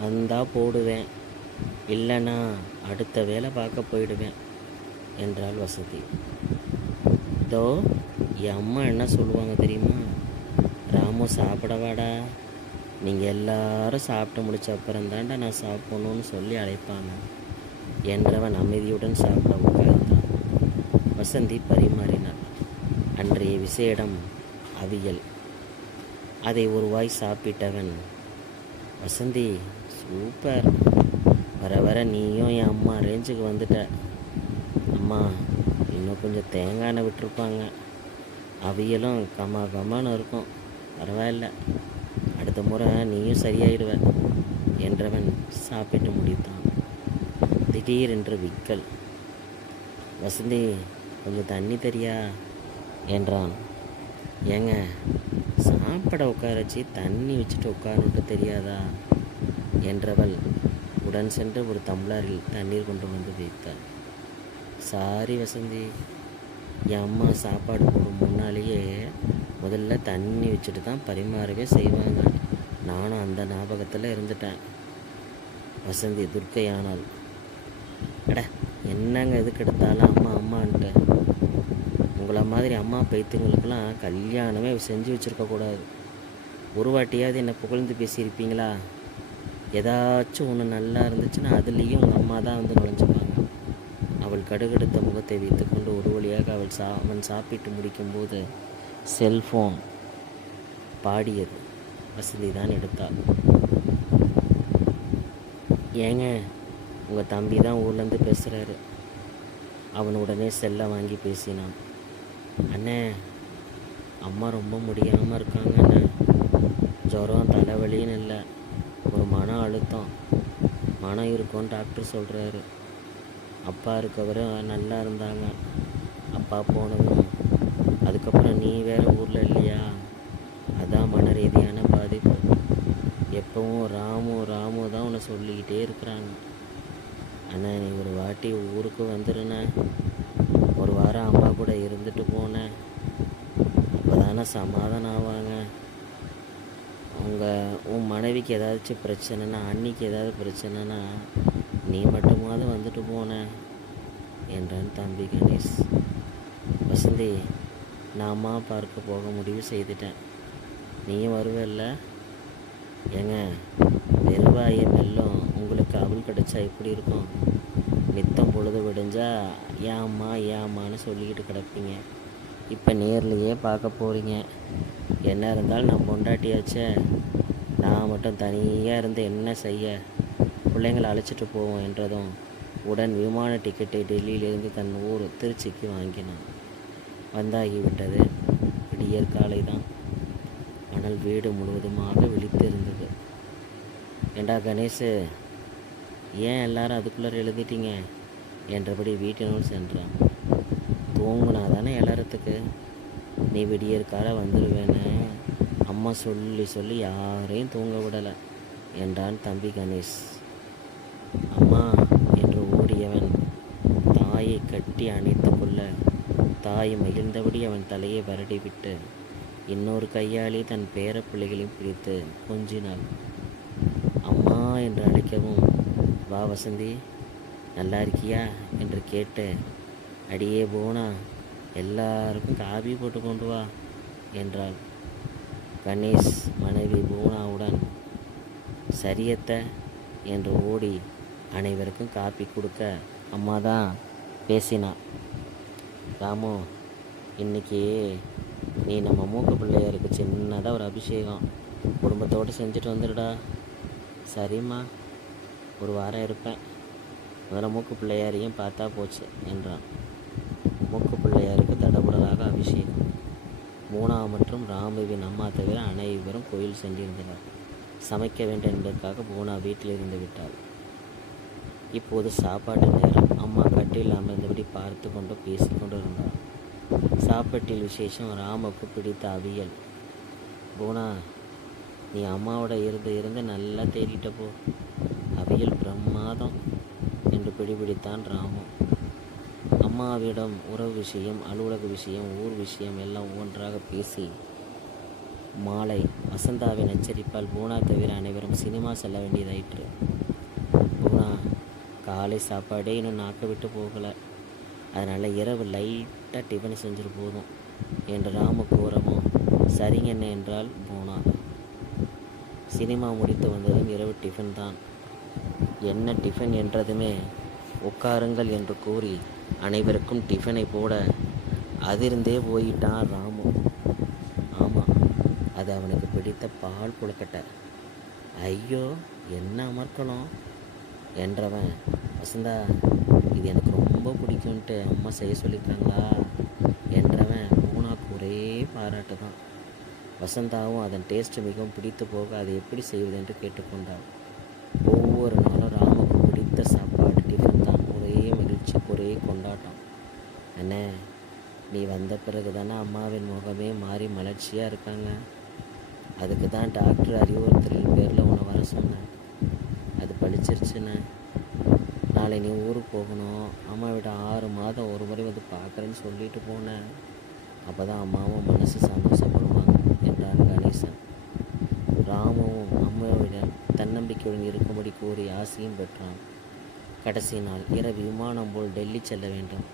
வந்தால் போடுவேன், இல்லைன்னா அடுத்த வேலை பார்க்க போயிடுவேன் என்றாள் வசந்தி. இதோ என் அம்மா என்ன சொல்லுவாங்க தெரியுமா? ராமு சாப்பிடவாடா, நீங்கள் எல்லாரும் சாப்பிட்டு முடிச்ச அப்புறம்தாண்டா நான் சாப்பிடணும்னு சொல்லி அழைப்பாங்க என்றவன் அமைதியுடன் சாப்பிட உட்கார்ந்தான். வசந்தி பரிமாறினாள். அன்றைய விசேடம் அவியல். அதை ஒரு வாய் சாப்பிட்டவன், வசந்தி சூப்பர், வர வர நீயும் என் அம்மா ரேஞ்சுக்கு வந்துட்ட. அம்மா இன்னும் கொஞ்சம் தேங்காய் எண்ணெய் விட்டுருப்பாங்க, அவியலும் கமான்னு இருக்கும், பரவாயில்ல, அடுத்த முறை நீயும் சரியாயிடுவ என்றவன் சாப்பிட்டு முடித்தான். திடீரென்று விக்கல். வசந்தி கொஞ்சம் தண்ணி தெரியா என்றான். ஏங்க, சாப்பிட உட்காரச்சி தண்ணி வச்சுட்டு உட்காரன்ட்டு தெரியாதா என்றவள் உடன் சென்று ஒரு டம்ளரில் தண்ணீர் கொண்டு வந்து வைத்தாள். சாரி வசந்தி, என் அம்மா சாப்பாடு போடும் முன்னாலேயே முதல்ல தண்ணி வச்சுட்டு தான் பரிமாறவே செய்வாங்க, நானும் அந்த ஞாபகத்தில் இருந்துட்டேன். வசந்தி துர்க்கையானாள். அட என்னங்க எதுக்கு எடுத்தாலும் அம்மா அம்மான்ட்டு, உங்களை மாதிரி அம்மா பைத்தியங்களுக்கெல்லாம் கல்யாணமே செஞ்சு வச்சுருக்கக்கூடாது. ஒரு வாட்டியாவது என்னை புகழ்ந்து பேசியிருப்பீங்களா? ஏதாச்சும் ஒன்று நல்லா இருந்துச்சுன்னா அதுலேயும் உங்கள் அம்மா தான் வந்து நுழைஞ்சுப்பாங்க. அவள் கடுகடுத்த முகத்தை வைத்துக்கொண்டு ஒரு வழியாக அவன் சாப்பிட்டு முடிக்கும்போது செல்ஃபோன் பாடியது. வசந்தி தான் எடுத்தாள். ஏங்க, உங்கள் தம்பி தான் ஊர்லேருந்து பேசுகிறாரு. அவன் உடனே செல்லை வாங்கி பேசினான். அண்ணே, அம்மா ரொம்ப முடியாமல் இருக்காங்கண்ணே, ஜுரம் தலைவலின்னு இல்லை, ஒரு மன அழுத்தம், மனம் இருக்கும்னு டாக்டர் சொல்கிறாரு. அப்பா இருக்கவரும் நல்லா இருந்தாங்க, அப்பா போனதும் அதுக்கப்புறம் நீ வேறு ஊரில் இல்லையா, அதான் மன ரீதியான பாதிப்பு. எப்பவும் ராமு தான் உன்னை சொல்லிக்கிட்டே இருக்கிறாங்க. அண்ணா நீ ஒரு வாட்டி ஊருக்கு வந்துருண்ணே, ஒரு வாரம் அம்மா கூட இருந்துட்டு போனேன், அப்போ தானே சமாதானம் ஆவாங்க. உன் மனைவிக்கு ஏதாச்சும் பிரச்சனைனா, அன்னிக்கு ஏதாவது பிரச்சனைனா நீ மட்டுமாவது வந்துட்டு போனேன் என்றான் தம்பி கணேஷ். வசந்தி, நான் அம்மா பார்க்க போக முடிவு செய்துட்டேன், நீயும் வருவல்ல? ஏங்க, வெறுவாய மெல்லும் உங்களுக்கு அவள் கிடச்சா எப்படி இருக்கும்? நித்தம் பொழுது விடிஞ்சா ஏம்மான்னு சொல்லிக்கிட்டு கிடப்பீங்க. இப்போ நேர்லையே பார்க்க போகிறீங்க. என்ன இருந்தாலும் நான் பொண்டாட்டியாச்சே, நான் மட்டும் தனியாக இருந்து என்ன செய்ய? பிள்ளைங்களை அழைச்சிட்டு போவோம் என்றதும் உடன் விமான டிக்கெட்டை டெல்லியிலிருந்து தன் ஊர் திருச்சிக்கு வாங்கினான். வந்தாகிவிட்டது. விடியற் காலை தான். ஆனால் வீடு முழுவதுமாக விழித்திருந்தது. ஏண்டா கணேஷ், ஏன் எல்லாரும் அதுக்குள்ளே எழுதிட்டீங்க என்றபடி வீட்டினுள் சென்றான். தூங்குனா தானே எல்லாரத்துக்கு, நீ விடியற்கால வந்துடுவேன்னு அம்மா சொல்லி யாரையும் தூங்க விடலை என்றான் தம்பி கணேஷ். அம்மா என்று ஓடியவன் தாயை கட்டி அணைத்து கொள்ள தாய் மகிழ்ந்தபடி அவன் தலையை வருடிவிட்டு இன்னொரு கையாளி தன் பேர பிள்ளைகளையும் பிடித்து கொஞ்சினாள். அம்மா என்று அழைக்கவும், வா வசந்தி, நல்லா இருக்கியா என்று கேட்டு, அடியே போனா எல்லாருக்கும் காபி போட்டு கொண்டு வா என்றாள். கணேஷ் மனைவி பூனாவுடன் சரியத்த என்று ஓடி அனைவருக்கும் காப்பி கொடுக்க அம்மா தான் பேசினாள். ராமு, இன்றைக்கி நீ நம்ம மூக்கு பிள்ளையாருக்கு சின்னதாக ஒரு அபிஷேகம் குடும்பத்தோடு செஞ்சுட்டு வந்துடுடா. சரிம்மா, ஒரு வாரம் இருப்பேன், முதல்ல மூக்கு பிள்ளையாரையும் பார்த்தா போச்சு என்றான். மூக்கு பிள்ளையாருக்கு தடபுடலாக அபிஷேகம். மூனா மற்றும் ராமுவின் அம்மா தவிர அனைவரும் கோயில் சென்றிருந்தனர். சமைக்க வேண்டும் என்பதற்காக பூனா வீட்டில் இருந்து விட்டாள். இப்போது சாப்பாட்டு நேரம். அம்மா கட்டில் அமர்ந்தபடி பார்த்து கொண்டு பேசிக்கொண்டு இருந்தாள். சாப்பாட்டில் விசேஷம் ராமுக்கு பிடித்த அவியல். பூனா, நீ அம்மாவோட இருந்து நல்லா தேடிட்ட போ, அவியல் பிரமாதம் என்று பிடிபிடித்தான் ராமு. அம்மாவிடம் உறவு விஷயம், அலுவலக விஷயம், ஊர் விஷயம் எல்லாம் ஒவ்வொன்றாக பேசி மாலை வசந்தாவின் எச்சரிப்பால் பூனா தவிர அனைவரும் சினிமா செல்ல வேண்டியதாயிற்று. பூனா காலை சாப்பாடே இன்னும் நாக்க விட்டு போகலை, அதனால் இரவு லைட்டாக டிஃபன் செஞ்சுட்டு போதும் என்று ராமு கூறவும் சரிங்க என்ன என்றால் பூனா. சினிமா முடித்து வந்ததும் இரவு டிஃபன் தான். என்ன டிஃபன் என்றதுமே உட்காருங்கள் என்று கூறி அனைவருக்கும் டிஃபனை போட அதிர்ந்தே போயிட்டான் ராமு. ஆமாம், அது அவனுக்கு பிடித்த பால் கொழுக்கட்டை. ஐயோ என்ன அமர்க்கணும் என்றவன், வசந்தா இது எனக்கு ரொம்ப பிடிக்கும்ன்ட்டு அம்மா செய்ய சொல்லியிருக்காங்களா என்றவன் பூனாக்கு ஒரே பாராட்டு தான். வசந்தாவும் அதன் டேஸ்ட் மிகவும் பிடித்து போக அதை எப்படி செய்வது என்று கேட்டுக்கொண்டாள். ஒவ்வொரு நாளும் ராமுக்கு பிடித்த சாப்பாடு டிஃபன் தான். ஒரே மகிழ்ச்சி, ஒரே கொண்டாட்டம். அண்ணே, நீ வந்த பிறகு தானே அம்மாவின் முகமே மாறி மலர்ச்சியாக இருக்காங்க. அதுக்கு தான் டாக்டர் அறிவுறுத்தலின் பேரில் உன்னை வர சொன்னேன். அது பழிச்சிருச்சுண்ணே. நாளை நீ ஊருக்கு போகணும். அம்மா விட 6 மாதம் ஒரு முறை வந்து பார்க்குறேன்னு சொல்லிட்டு போனேன். அப்போ தான் அம்மாவும் மனசு சந்தோஷப்படுவாங்க என்றான் கணேசன். ராமுவும் அம்மாவிடம் தன்னம்பிக்கையுடன் இருக்கும்படி கூறி ஆசையும் பெற்றான். கடைசி நாள் இரவு விமானம் போல் டெல்லி செல்ல வேண்டும்.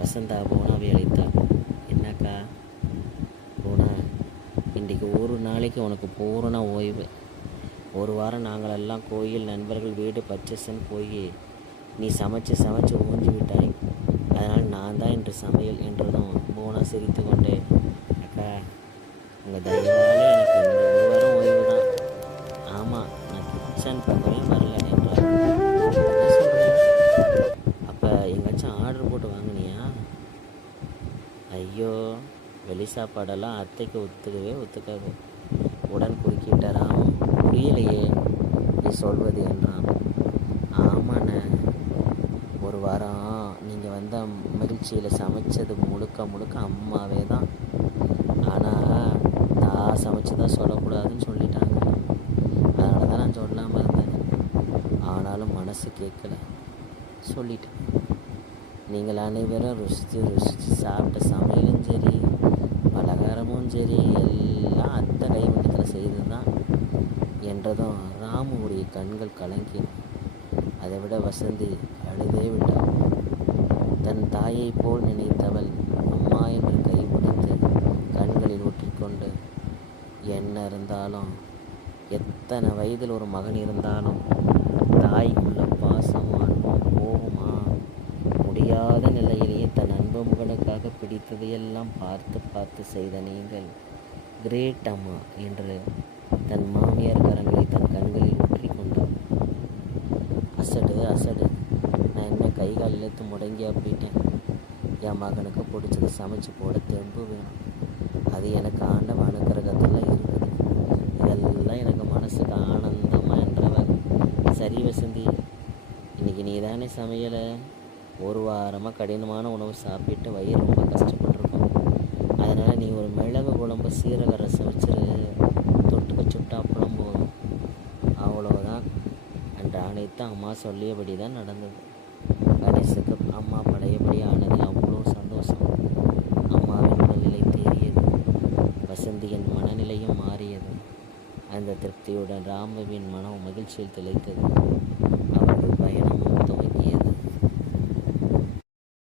வசந்தா பூனாவை அழைத்தாள். என்னக்கா பூனா, இன்றைக்கு ஒரு நாளைக்கு உனக்கு பூரண ஓய்வு. ஒரு வாரம் நாங்களெல்லாம் கோயில், நண்பர்கள், வீடு, பர்ச்சேஸ்ன்னு போய் நீ சமைச்சு ஊஞ்சி விட்டாய். அதனால் நான் தான் இன்று சமையல் என்றதும் பூனா சிரித்து கொண்டே, அக்கா உங்கள் தயவால் எனக்கு இந்த ஒரு வாரம் ஓய்வு தான். ஆமாம், நான் கிச்சன் பக்கமே வரல என்றார். என்ன சொல்கிறேன்? அப்போ எங்கேயாச்சும் ஆர்டர் போட்டு வாங்கினியா? ஐயோ, வெளி சாப்பாடெல்லாம் அத்தைக்கு ஒத்துக்காது உடன் குறுக்கிட்ட ராம். புரியலையே நீ சொல்வது என்றான். ஆமாண்ணே, ஒரு வாரம் நீங்கள் வந்த மகிழ்ச்சியில் சமைச்சது முழுக்க அம்மாவே தான். ஆனால் நான் சமைச்சு தான் சொல்லக்கூடாதுன்னு சொல்லிட்டாங்க. அதனால தான் நான் சொல்லாமல் இருந்தேன். ஆனாலும் மனசு கேட்கல, சொல்லிட்டேன். நீங்கள் அனைவரும் ருசித்து சாப்பிட்ட சமையலும் சரி, பலகாரமும் சரி, எல்லாம் அத்தை கைவண்ணத்தில் செய்தது தான் என்றதும் ராமுடைய கண்கள் கலங்கின. அதை விட வசந்தி அழுதே விட்டாள். தன் தாயை போல் நினைத்தவள் அம்மா என்று கை பிடித்து கண்களில் ஒற்றிக்கொண்டு, என்ன இருந்தாலும், எத்தனை வயதில் ஒரு மகன் இருந்தாலும் தாய்க்குள்ள பாசமும் அன்பும் போகுமா? முடியாத நிலையிலேயே தன் அன்பு மகனுக்காக பிடித்ததையெல்லாம் பார்த்து செய்த நீங்கள் கிரேட் அம்மா என்று தன் மாமியார் கரங்களை தன் கண்களில் ஊற்றி கொண்டாள். அசடு, நான் என்ன கை கால் இழுத்து முடங்கியா போயிட்டேன். என் மகனுக்கு பிடிச்சது சமைச்சு போட தெம்பு வேணும். அது எனக்கு ஆண்டவன் அனுக்கிரகத்தில் இருக்குது. இதெல்லாம் எனக்கு மனசுக்கு ஆனந்தமாக என்றவர். சரி வசந்தி, இன்றைக்கி நீ தானே சமையலை. ஒரு வாரமாக கடினமான உணவு சாப்பிட்டு வயிறு ரொம்ப கஷ்டப்பட்டுருக்கோம். அதனால் நீ ஒரு மிளகு குழம்பு சீரக ரசம் வச்சிரு, தொட்டுக்க சுட்டு அப்பளம் போதும், அவ்வளோதான் என்று அனைத்து அம்மா சொல்லியபடி தான் நடந்தது. கணேசுக்கு அம்மா பழையபடி ஆனதில் அவ்வளோ சந்தோஷம். அம்மாவின் உடல்நிலை தேறியது, வசந்தியின் மனநிலையும் மாறியது. அந்த திருப்தியுடன் ராமுவின் மனம் மகிழ்ச்சியில் திளைத்தது.